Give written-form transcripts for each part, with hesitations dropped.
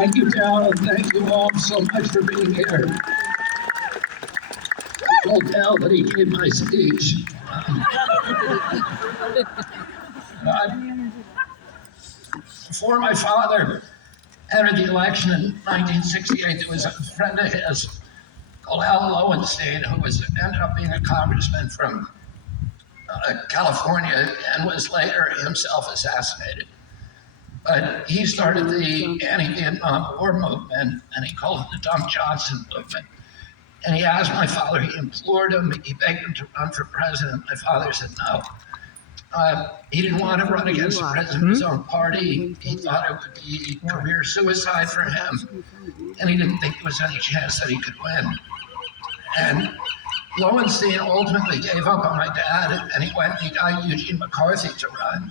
Thank you, Dal, and thank you all so much for being here. I told Dal that he gave my speech. Before my father entered the election in 1968, there was a friend of his called Al Lowenstein, who ended up being a congressman from California and was later himself assassinated. But he started the anti-Vietnam War movement, and he called it the Dump Johnson movement. And he asked my father, he implored him, he begged him to run for president. My father said no. He didn't want to run against the president of his own party. He thought it would be career suicide for him, and he didn't think there was any chance that he could win. And Lowenstein ultimately gave up on my dad, and he went and he got Eugene McCarthy to run.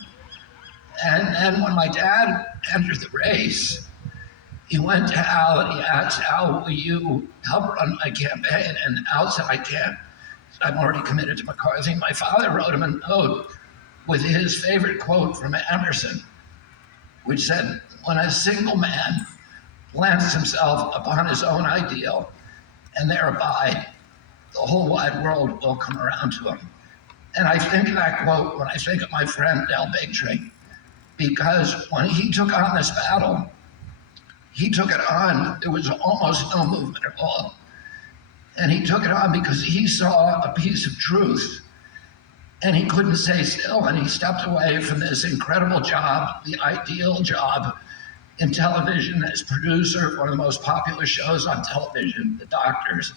And then when my dad entered the race, he went to Al and he asked, Al, will you help run my campaign? And Al said, I can't. I'm already committed to McCarthy. My father wrote him a note with his favorite quote from Emerson, which said, when a single man plants himself upon his own ideal and there abide, the whole wide world will come around to him. And I think of that quote when I think of my friend Del Bigtree, because when he took on this battle, he took it on, there was almost no movement at all. And he took it on because he saw a piece of truth and he couldn't stay still, and he stepped away from this incredible job, the ideal job in television as producer of one of the most popular shows on television, The Doctors.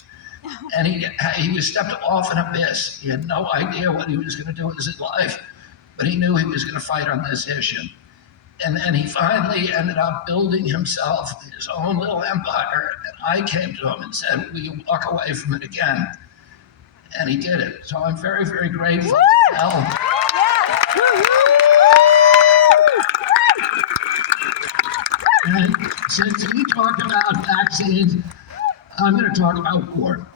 And he was stepped off an abyss. He had no idea what he was going to do with his life, but he knew he was going to fight on this issue. And then he finally ended up building himself his own little empire. And I came to him and said, will you walk away from it again? And he did it. So I'm very, very grateful to Al. And since he talked about vaccines, I'm going to talk about war.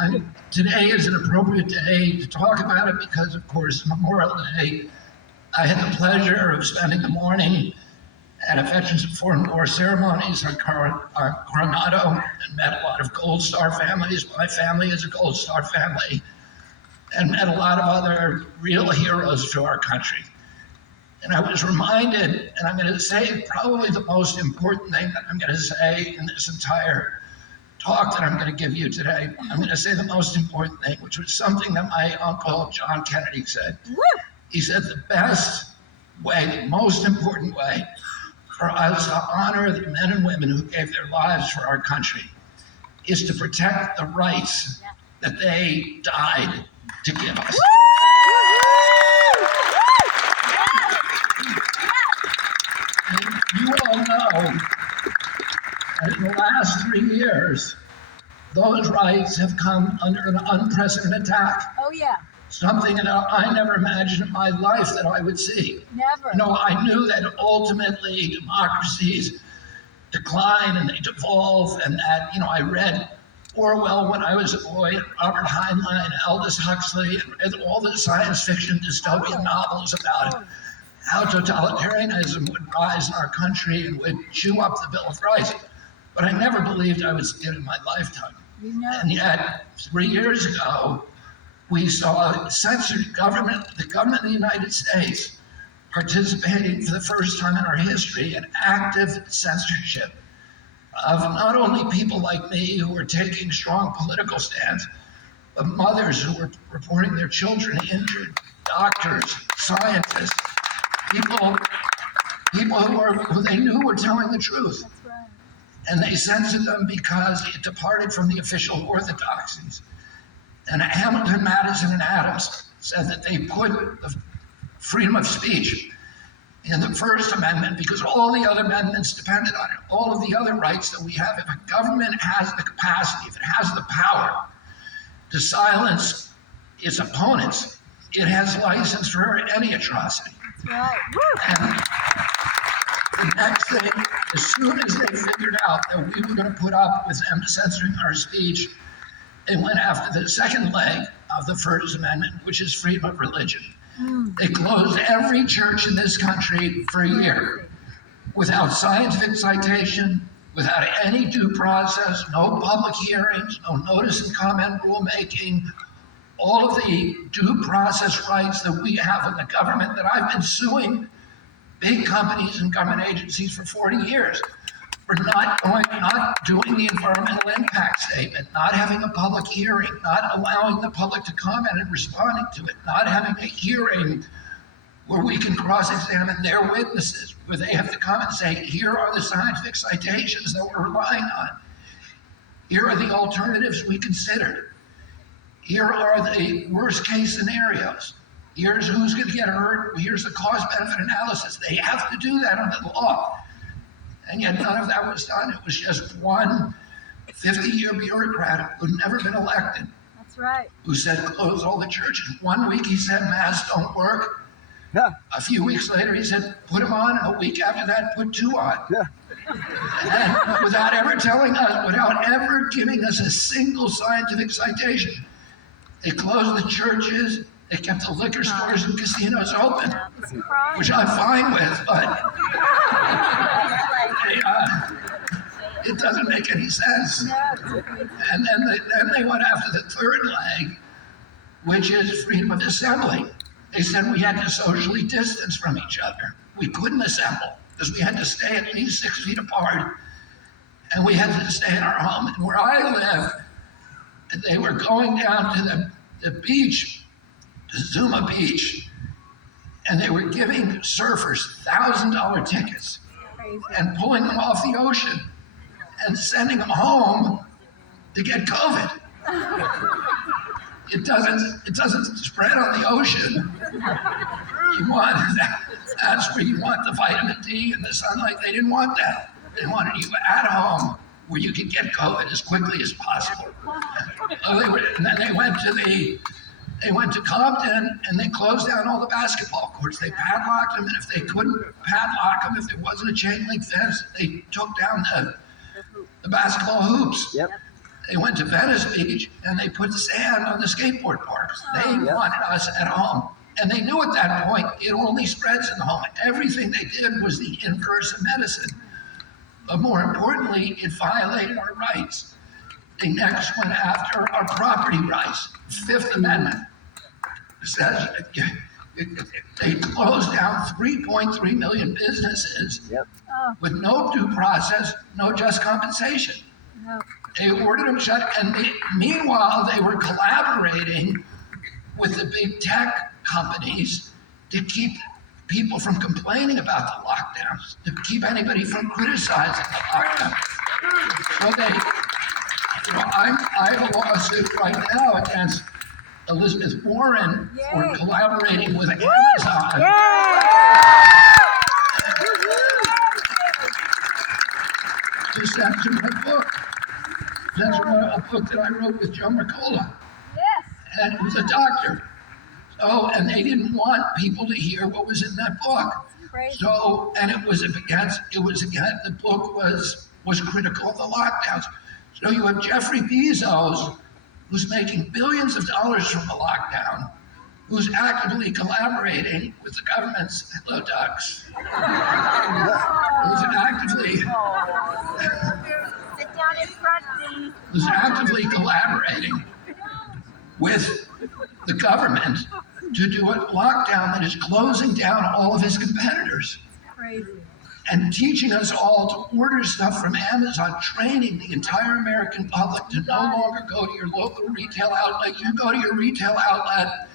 And today is an appropriate day to talk about it because, of course, Memorial Day. I had the pleasure of spending the morning at a Veterans of Foreign War ceremonies on Coronado and met a lot of Gold Star families. My family is a Gold Star family, and met a lot of other real heroes to our country. And I was reminded, and I'm going to say probably the most important thing that I'm going to say in this entire talk that I'm going to give you today. I'm going to say the most important thing, which was something that my uncle John Kennedy said. He said the best way, the most important way for us to honor the men and women who gave their lives for our country is to protect the rights that they died to give us. And you all know that in the last 3 years, those rights have come under an unprecedented attack. Oh, yeah. Something that I never imagined in my life that I would see. Never. You know, I knew that ultimately democracies decline and they devolve, and that, you know, I read Orwell when I was a boy, and Robert Heinlein, Aldous Huxley, and read all the science fiction dystopian novels about how totalitarianism would rise in our country and would chew up the Bill of Rights. But I never believed I would see it in my lifetime. And yet, 3 years ago, we saw censored government, the government of the United States, participating for the first time in our history in active censorship of not only people like me who were taking strong political stands, but mothers who were reporting their children injured, doctors, scientists, people who they knew were telling the truth. That's right. And they censored them because it departed from the official orthodoxies. And Hamilton, Madison, and Adams said that they put the freedom of speech in the First Amendment because all the other amendments depended on it. All of the other rights that we have, if a government has the capacity, if it has the power to silence its opponents, it has license for any atrocity. That's right. And the next thing, as soon as they figured out that we were going to put up with them censoring our speech, they went after the second leg of the First Amendment, which is freedom of religion. They closed every church in this country for a year. without scientific citation, without any due process, no public hearings, no notice and comment rulemaking, all of the due process rights that we have in the government that I've been suing big companies and government agencies for 40 years for not doing the environmental impact statement, not having a public hearing, not allowing the public to comment and responding to it, not having a hearing where we can cross-examine their witnesses, where they have to come and say, here are the scientific citations that we're relying on. Here are the alternatives we considered. Here are the worst case scenarios. Here's who's going to get hurt. Here's the cost benefit analysis. They have to do that under the law. And yet none of that was done. It was just one 50-year bureaucrat who'd never been elected, That's right. who said close all the churches. 1 week he said masks don't work. Yeah. A few weeks later he said put them on, and a week after that put 2 on. Yeah. And without ever telling us, without ever giving us a single scientific citation. They closed the churches, they kept the liquor stores and casinos open, It's crime. which I'm fine with, but it doesn't make any sense. And then they went after the third leg, which is freedom of assembly. They said we had to socially distance from each other. We couldn't assemble because we had to stay at least 6 feet apart, and we had to stay in our home. And where I live, they were going down to the beach, to Zuma Beach, and they were giving surfers $1,000 tickets Crazy. and pulling them off the ocean and sending them home to get COVID. It doesn't spread on the ocean. That's where you want the vitamin D and the sunlight. They didn't want that. They wanted you at home where you could get COVID as quickly as possible. And then they went to Compton and they closed down all the basketball courts. They padlocked them, and if they couldn't padlock them, if there wasn't a chain link fence, they took down the basketball hoops. Yep. They went to Venice Beach and they put sand on the skateboard parks. They wanted us at home. And they knew at that point it only spreads in the home. Everything they did was the inverse of medicine. But more importantly, it violated our rights. They next went after our property rights. Fifth Amendment says they closed down 3.3 million businesses Yep. with no due process, no just compensation. No. They ordered them shut, and meanwhile, they were collaborating with the big tech companies to keep people from complaining about the lockdowns, to keep anybody from criticizing the lockdowns. So I have a lawsuit right now against Elizabeth Warren for Yay. collaborating with Amazon. To censor my book. That's a book that I wrote with Joe Mercola, Yes. and it was a doctor. So, and they didn't want people to hear what was in that book. Crazy. So, and it was against, the book was critical of the lockdowns. So you have Jeffrey Bezos, who's making billions of dollars from the lockdown, who's actively collaborating with the government's hello ducks. Sit down in front, please. Who's actively collaborating with the government to do a lockdown that is closing down all of his competitors Crazy. and teaching us all to order stuff from Amazon, training the entire American public to no longer go to your local retail outlet. You go to your retail outlet,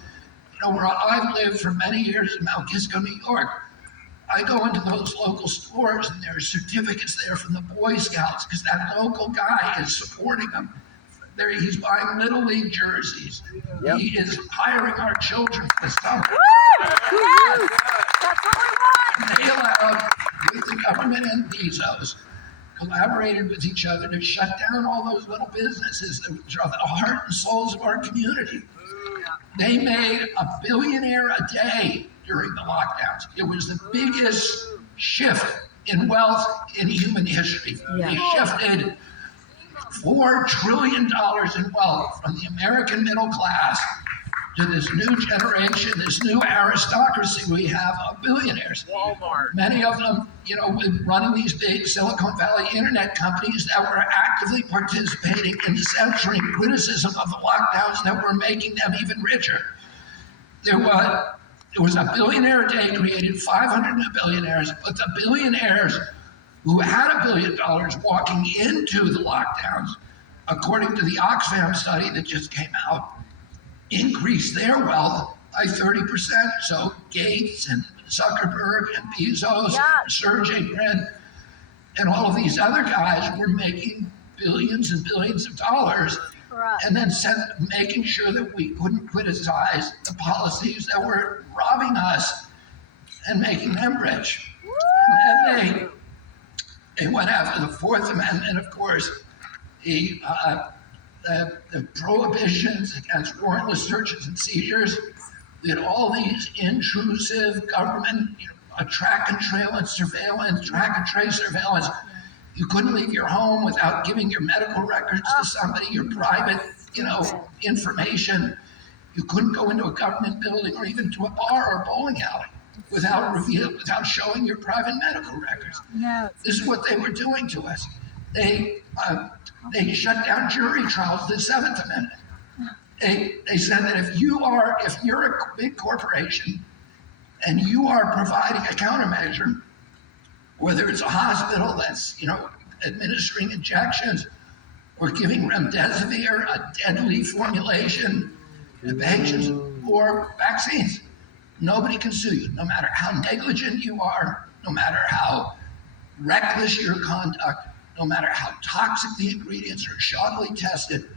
where I've lived for many years in Mount Kisco, New York. I go into those local stores and there are certificates there from the Boy Scouts because that local guy is supporting them. He's buying Little League jerseys. Yep. He is hiring our children for the summer. Yes. That's what we want. They allowed, with the government and Bezos, collaborated with each other to shut down all those little businesses that are the heart and souls of our community. They made $1 billion a day during the lockdowns. It was the biggest shift in wealth in human history. They shifted $4 trillion in wealth from the American middle class to this new generation, this new aristocracy we have of billionaires. Walmart. Many of them, running these big Silicon Valley internet companies that were actively participating in censoring criticism of the lockdowns that were making them even richer. There was a billionaire a day created 500 new billionaires, but the billionaires who had $1 billion walking into the lockdowns, according to the Oxfam study that just came out, increased their wealth by 30%. So Gates and Zuckerberg and Bezos, and Sergey Brin, and all of these other guys were making billions and billions of dollars, and then making sure that we couldn't criticize the policies that were robbing us and making them rich. And then they went after the Fourth Amendment, of course, the prohibitions against warrantless searches and seizures. We had all these intrusive government, track and trace surveillance. You couldn't leave your home without giving your medical records to somebody, your private, information. You couldn't go into a government building or even to a bar or bowling alley without showing your private medical records. Yes. This is what they were doing to us. They shut down jury trials, the Seventh Amendment. They said that if you're a big corporation and you are providing a countermeasure, whether it's a hospital that's administering injections or giving remdesivir, a deadly formulation of patients, or vaccines, nobody can sue you, no matter how negligent you are, no matter how reckless your conduct, no matter how toxic the ingredients are shoddily tested.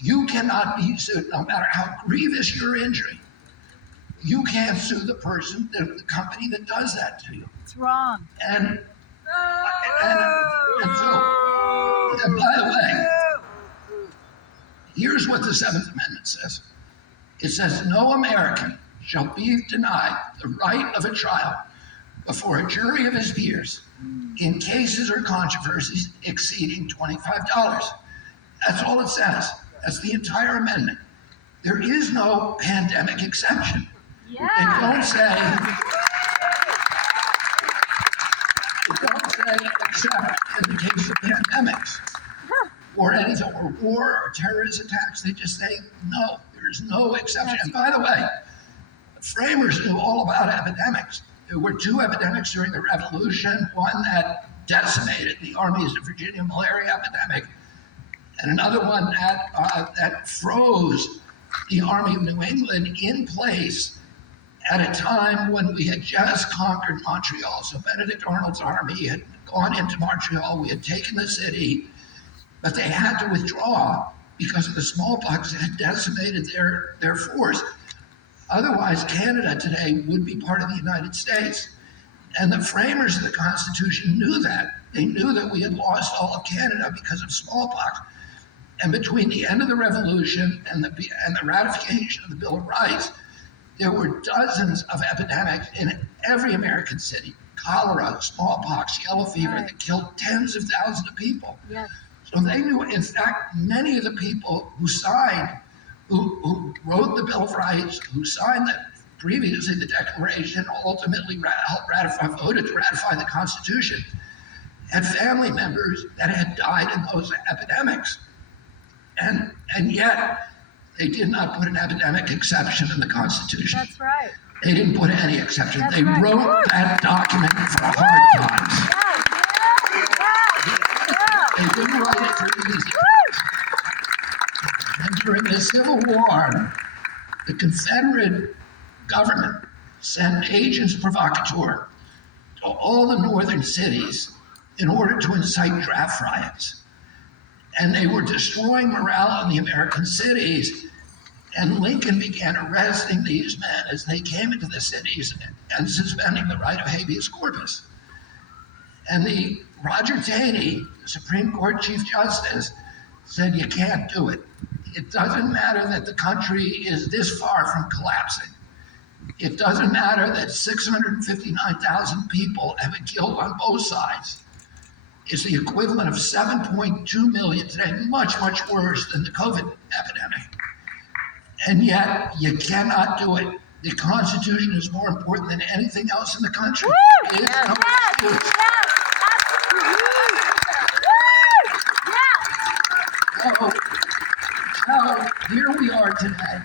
You cannot be sued, no matter how grievous your injury. You can't sue the person, the company that does that to you. It's wrong. And by the way, here's what the Seventh Amendment says. It says, no American shall be denied the right of a trial before a jury of his peers in cases or controversies exceeding $25. That's all it says. That's the entire amendment. There is no pandemic exception. They don't say except in the case of pandemics or anything, or war or terrorist attacks. They just say no, there is no exception. And by the way, the framers knew all about epidemics. There were two epidemics during the Revolution, one that decimated the armies of Virginia, malaria epidemic, and another one that froze the Army of New England in place at a time when we had just conquered Montreal. So Benedict Arnold's army had gone into Montreal, we had taken the city, but they had to withdraw because of the smallpox that had decimated their force. Otherwise, Canada today would be part of the United States. And the framers of the Constitution knew that. They knew that we had lost all of Canada because of smallpox. And between the end of the Revolution and the ratification of the Bill of Rights, there were dozens of epidemics in every American city. Cholera, smallpox, yellow fever, that killed tens of thousands of people. Yes. So they knew, in fact, many of the people who signed, who wrote the Bill of Rights, who signed previously the Declaration, ultimately voted to ratify the Constitution, had family members that had died in those epidemics. And yet, they did not put an epidemic exception in the Constitution. That's right. They didn't put any exception. That's They right. wrote that document for hard times. They didn't write it for easy. And during the Civil War, the Confederate government sent agents provocateur to all the northern cities in order to incite draft riots. And they were destroying morale in the American cities. And Lincoln began arresting these men as they came into the cities and suspending the right of habeas corpus. And Roger Taney, the Supreme Court Chief Justice, said, you can't do it. It doesn't matter that the country is this far from collapsing. It doesn't matter that 659,000 people have been killed on both sides. It's the equivalent of 7.2 million today, much, much worse than the COVID epidemic. And yet, you cannot do it. The Constitution is more important than anything else in the country. There is no excuse. So here we are today,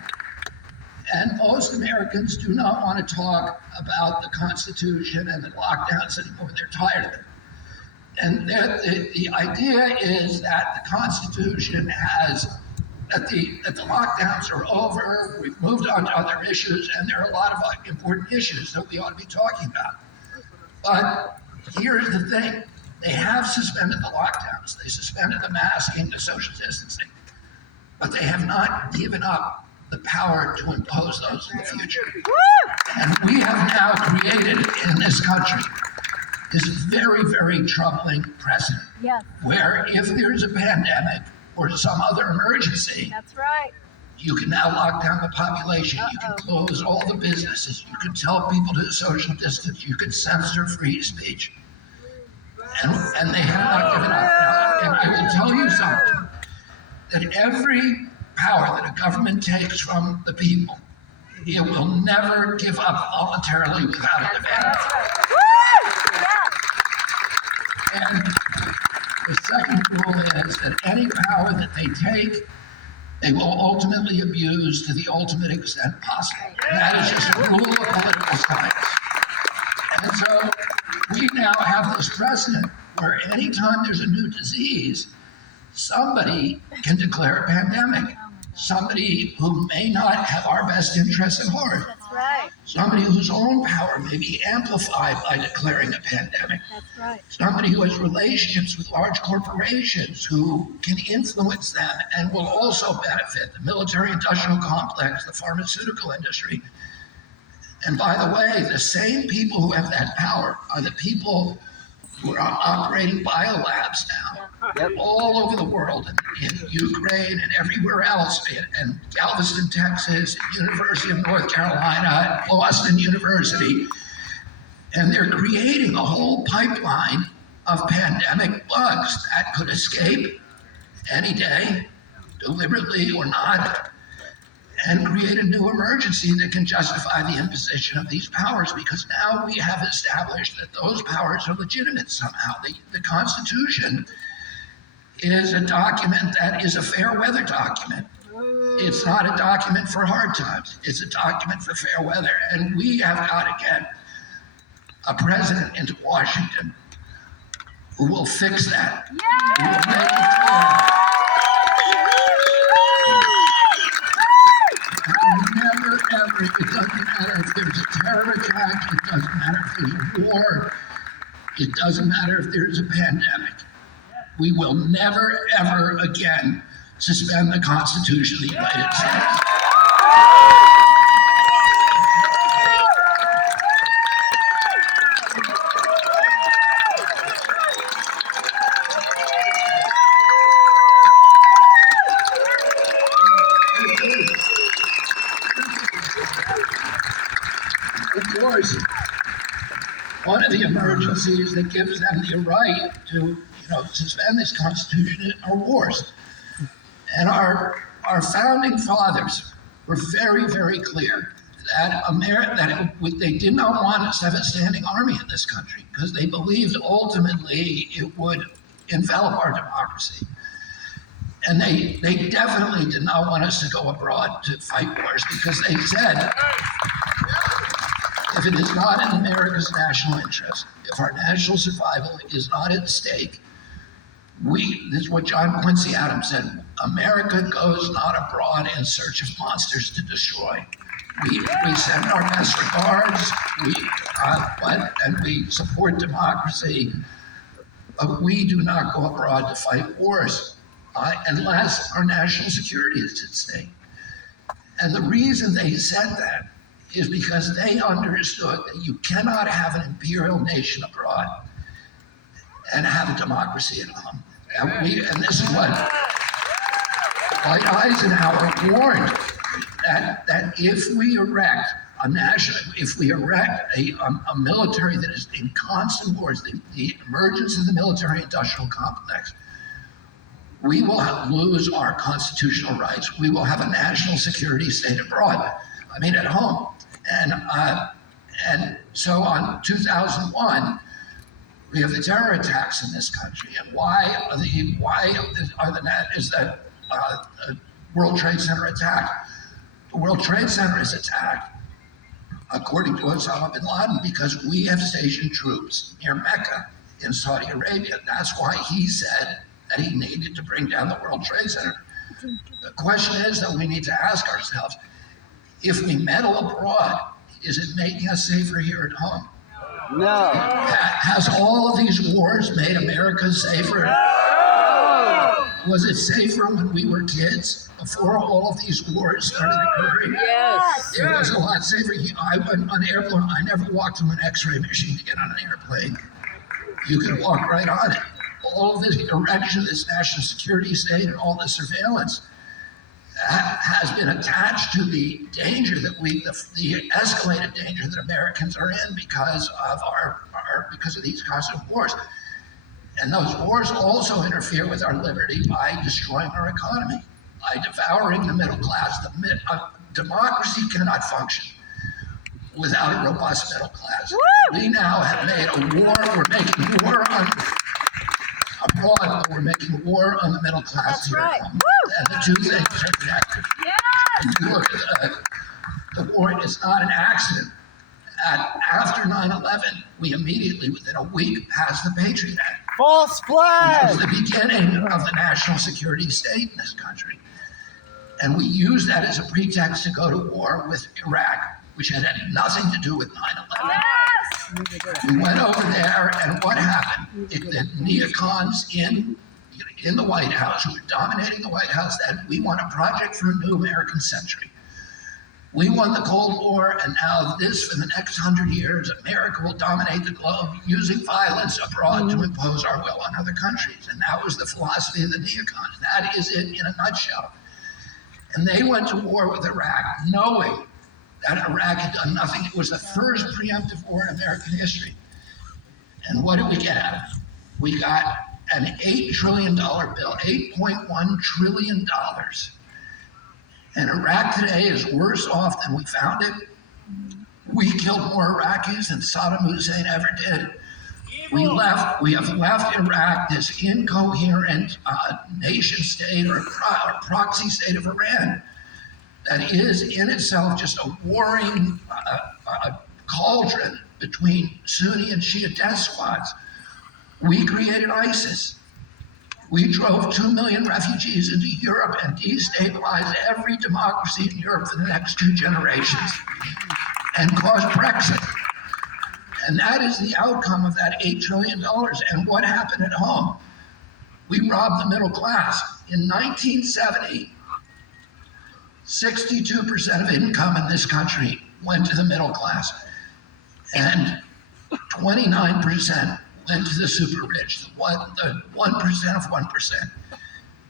and most Americans do not want to talk about the Constitution and the lockdowns anymore. They're tired of it. And the idea is that the Constitution has, that the lockdowns are over, we've moved on to other issues, and there are a lot of important issues that we ought to be talking about. But here's the thing. They have suspended the lockdowns. They suspended the masking, the social distancing. But they have not given up the power to impose those in the future. And we have now created in this country this very, very troubling precedent. Yes, Where if there's a pandemic or some other emergency, that's right. you can now lock down the population. You can close all the businesses. You can tell people to social distance. You can censor free speech. And they have not given up. Now, and I will tell you something, that every power that a government takes from the people, it will never give up voluntarily without a demand. And the second rule is that any power that they take, they will ultimately abuse to the ultimate extent possible. And that is just a rule of political science. And so we now have this precedent where anytime there's a new disease, somebody can declare a pandemic. Somebody who may not have our best interests at heart. That's right. Somebody whose own power may be amplified by declaring a pandemic. That's right. Somebody who has relationships with large corporations who can influence them and will also benefit the military-industrial complex, the pharmaceutical industry. And by the way, the same people who have that power are the people who are operating biolabs now, all over the world, in Ukraine and everywhere else, in Galveston, Texas, University of North Carolina, Boston University. And they're creating a whole pipeline of pandemic bugs that could escape any day, deliberately or not, and create a new emergency that can justify the imposition of these powers, because now we have established that those powers are legitimate somehow. The Constitution is a document that is a fair weather document. It's not a document for hard times. It's a document for fair weather. And we have got to get a president into Washington who will fix that. Who will make it clear. Never, ever, it doesn't matter if there's a terror attack, it doesn't matter if there's a war, it doesn't matter if there's a pandemic. We will never, ever again suspend the Constitution of the United States. Of course, one of the emergencies that gives them the right to, suspend this Constitution are wars. And our founding fathers were very, very clear that they did not want us to have a standing army in this country because they believed ultimately it would envelop our democracy. And they definitely did not want us to go abroad to fight wars because they said, if it is not in America's national interest, if our national survival is not at stake, this is what John Quincy Adams said, America goes not abroad in search of monsters to destroy. We send our best regards, and we support democracy, but we do not go abroad to fight wars unless our national security is at stake. And the reason they said that is because they understood that you cannot have an imperial nation abroad and have a democracy at home. And this is what Dwight Eisenhower warned, that if we erect a military that is in constant wars, the emergence of the military-industrial complex we will lose our constitutional rights. We will have a national security state abroad. I mean, at home. And so on 2001, we have the terror attacks in this country. And why is that World Trade Center attack? The World Trade Center is attacked, according to Osama bin Laden, because we have stationed troops near Mecca in Saudi Arabia. That's why he said that he needed to bring down the World Trade Center. The question is that we need to ask ourselves, if we meddle abroad, is it making us safer here at home? No. Has all of these wars made America safer? Was it safer when we were kids, before all of these wars started occurring? Yes. It was a lot safer. I went on an airplane. I never walked through an X-ray machine to get on an airplane. You could walk right on it. All of this erection, this national security state, and all this surveillance has been attached to the danger that the escalated danger that Americans are in because of these constant wars. And those wars also interfere with our liberty by destroying our economy, by devouring the middle class. Democracy cannot function without a robust middle class. We now have made a war. We're making war on abroad, but we're making war on the middle class. That's here right. at home. And the two things are connected. Yes. If you look at the war, it's not an accident. After 9/11, we immediately, within a week, passed the Patriot Act, False which flag. was the beginning of the national security state in this country. And we used that as a pretext to go to war with Iraq, which had nothing to do with 9/11. Yes. We went over there, and what happened? The neocons in the White House, who were dominating the White House, said, we want a project for a new American century. We won the Cold War, and now for the next 100 years, America will dominate the globe using violence abroad to impose our will on other countries. And that was the philosophy of the neocons. That is it in a nutshell. And they went to war with Iraq, knowing that Iraq had done nothing. It was the first preemptive war in American history. And what did we get out of it? We got an $8 trillion bill, $8.1 trillion. And Iraq today is worse off than we found it. We killed more Iraqis than Saddam Hussein ever did. We have left Iraq, this incoherent nation state or proxy state of Iran that is in itself just a warring cauldron between Sunni and Shia death squads. We created ISIS. We drove 2 million refugees into Europe and destabilized every democracy in Europe for the next 2 generations and caused Brexit. And that is the outcome of that $8 trillion. And what happened at home? We robbed the middle class. In 1970, 62% of income in this country went to the middle class, and 29% went to the super rich, the 1% of 1%.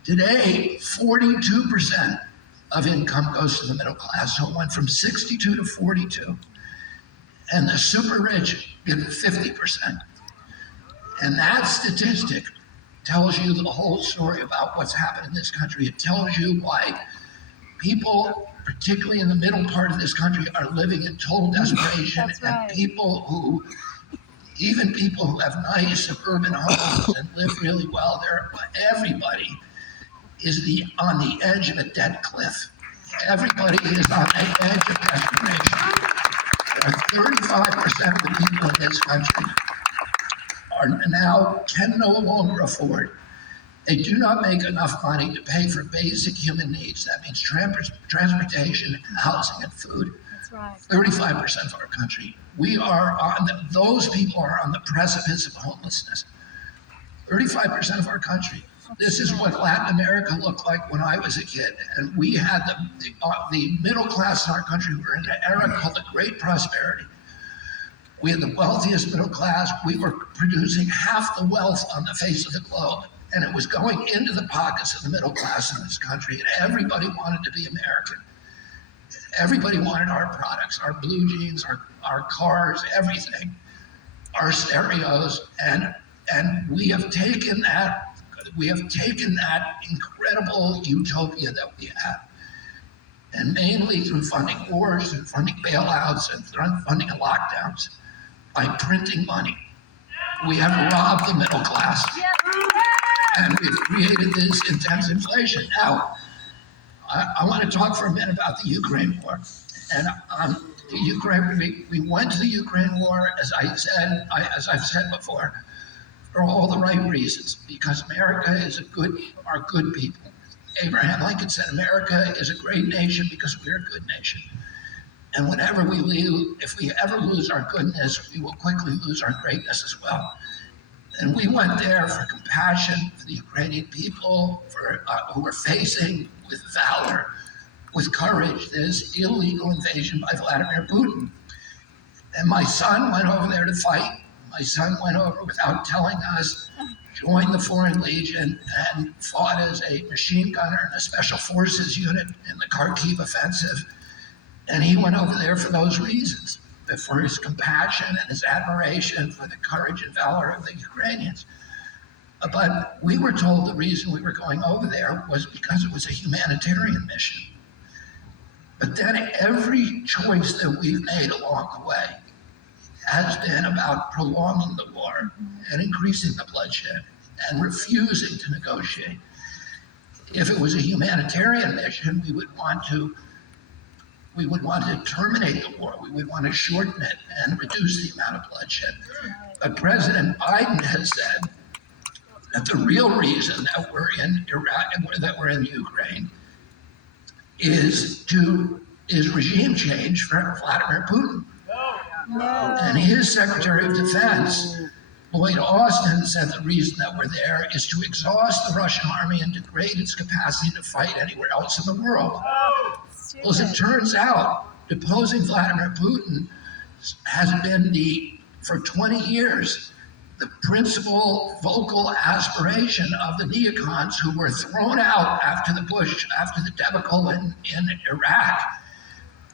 Today, 42% of income goes to the middle class, so it went from 62 to 42. And the super rich get 50%. And that statistic tells you the whole story about what's happened in this country. It tells you why people, particularly in the middle part of this country, are living in total desperation. That's right. And even people who have nice suburban homes and live really well, everybody is on the edge of a debt cliff. Everybody is on the edge of desperation. 35% of the people in this country can no longer afford. They do not make enough money to pay for basic human needs. That means transportation, housing, and food. That's right. 35% of our country. Those people are on the precipice of homelessness. 35% of our country. This is what Latin America looked like when I was a kid. And we had the middle class in our country. We were in an era called the Great Prosperity. We had the wealthiest middle class. We were producing half the wealth on the face of the globe. And it was going into the pockets of the middle class in this country. And everybody wanted to be American. Everybody wanted our products, our blue jeans, our cars, everything, our stereos. And we have taken We have taken that incredible utopia that we have, and mainly through funding wars and funding bailouts and funding lockdowns, by printing money, we have robbed the middle class, and we've created this intense inflation. Now, I want to talk for a minute about the Ukraine war. And the Ukraine, we went to the Ukraine war, as I've said before, for all the right reasons, because America are good people. Abraham Lincoln said, America is a great nation because we're a good nation. And if we ever lose our goodness, we will quickly lose our greatness as well. And we went there for compassion for the Ukrainian people, who were facing with valor, with courage, this illegal invasion by Vladimir Putin. And my son went over there to fight. My son went over without telling us, joined the Foreign Legion, and fought as a machine gunner in a special forces unit in the Kharkiv offensive. And he went over there for those reasons, for his compassion and his admiration for the courage and valor of the Ukrainians. But we were told the reason we were going over there was because it was a humanitarian mission. But then every choice that we've made along the way has been about prolonging the war and increasing the bloodshed and refusing to negotiate. If it was a humanitarian mission, we would want to terminate the war. We would want to shorten it and reduce the amount of bloodshed. But President Biden has said that the real reason that we're in Iraq, that we're in Ukraine, is regime change for Vladimir Putin. No. And his Secretary of Defense, Lloyd Austin, said the reason that we're there is to exhaust the Russian army and degrade its capacity to fight anywhere else in the world. Well, as it turns out, deposing Vladimir Putin has been for 20 years, the principal vocal aspiration of the neocons who were thrown out after the debacle in Iraq.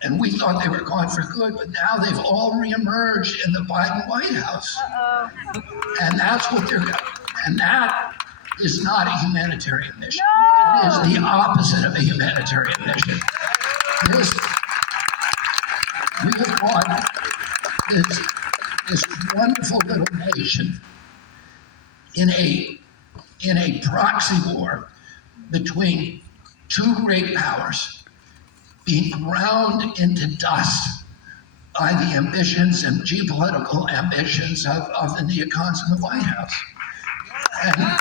And we thought they were gone for good, but now they've all reemerged in the Biden White House. And that's what and that is not a humanitarian mission. It is the opposite of a humanitarian mission. We have brought this wonderful little nation in a proxy war between two great powers, being ground into dust by the ambitions and geopolitical ambitions of the neocons in the White House. And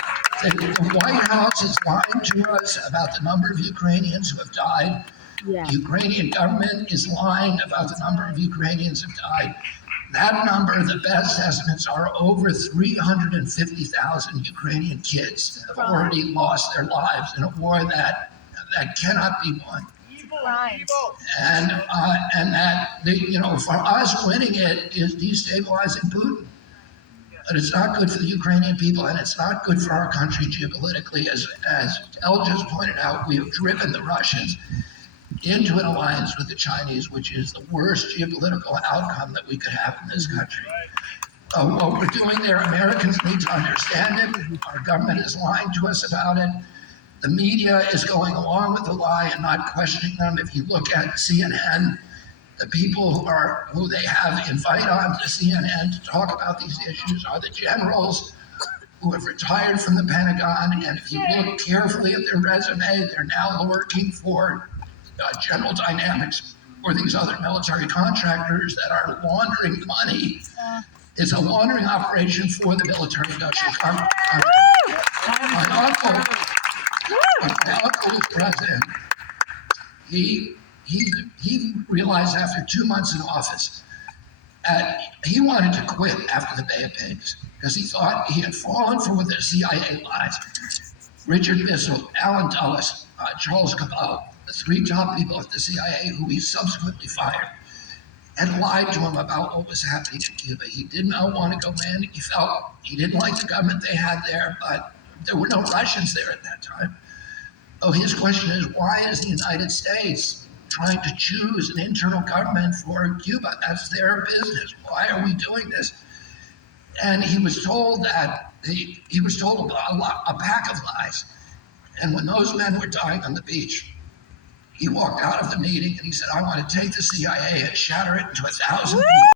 the White House is lying to us about the number of Ukrainians who have died. Yeah. The Ukrainian government is lying about the number of Ukrainians who have died. That number, the best estimates are over 350,000 Ukrainian kids have already lost their lives in a war that cannot be won. And that for us, winning it is destabilizing Putin. But it's not good for the Ukrainian people, and it's not good for our country geopolitically. As El just pointed out, we have driven the Russians into an alliance with the Chinese, which is the worst geopolitical outcome that we could have in this country. What we're doing there, Americans need to understand it. Our government is lying to us about it. The media is going along with the lie and not questioning them. If you look at CNN, the people who they have invite on to CNN to talk about these issues are the generals who have retired from the Pentagon. And if you look carefully at their resume, they're now working for General Dynamics or these other military contractors that are laundering money. It's a laundering operation for the military-industrial complex. My uncle was president. He realized after 2 months in office, he wanted to quit after the Bay of Pigs because he thought he had fallen for the CIA lies. Richard Bissell, Alan Dulles, Charles Cabot, the three top people at the CIA who he subsequently fired, had lied to him about what was happening in Cuba. He did not want to go in. He felt he didn't like the government they had there, but there were no Russians there at that time. Oh, his question is, why is the United States trying to choose an internal government for Cuba? That's their business. Why are we doing this? And he was told that he was told a pack of lies. And when those men were dying on the beach, he walked out of the meeting and he said, I want to take the CIA and shatter it into 1,000 pieces.